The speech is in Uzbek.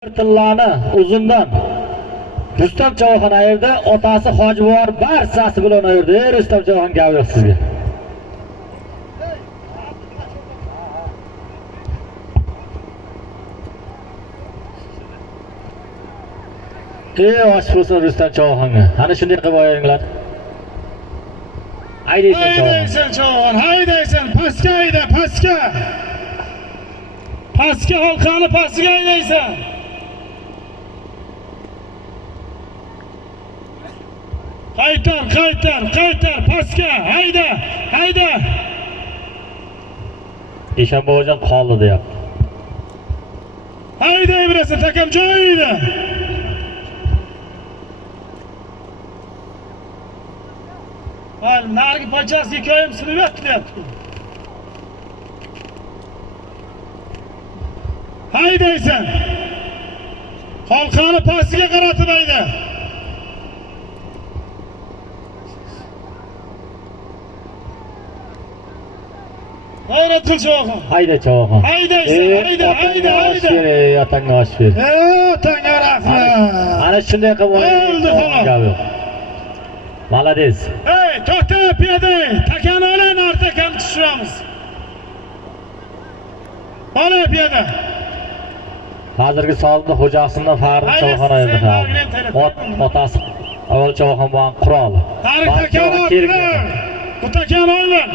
Tillani uzundan Rustam Chavoxon ayirdi, otasi Hojibor barchasi bilan ayirdi. Rustam Chavoxon gap yo'q sizga. Osh bo'lsin Rustam Chavoxonga. Ana shunday qilib o'yinglar. Haydaysan Chavoxon, haydaysan, pastga hayda, pastga. Pastga halqani pastga haydaysan. Qaytar, pastga, hayda. Eshanbo'jon qoldi deyapti. Hayday birasi, takam joyida. Hal, nargi pochasi hikoyam sinib yotdi. Haydaysan. Halqani pastiga qaratib hayda. G'ayrat qil Chavoxon. Hayda Chavoxon. Haydaysan, hayda. Otangga osh ber. Otangga rahmat. Ana shunday qilib O'ldi xolos. Malades. Ey, to'xta, piyoda. Takani olin, artakam tushiramiz. Ola piyoda. Hozirgi so'zda xo'jasindan Farid Chavoxon ayirdi. Otasi avval Chavoxon bilan quroli. Tarik takani olin. Bu takani olin.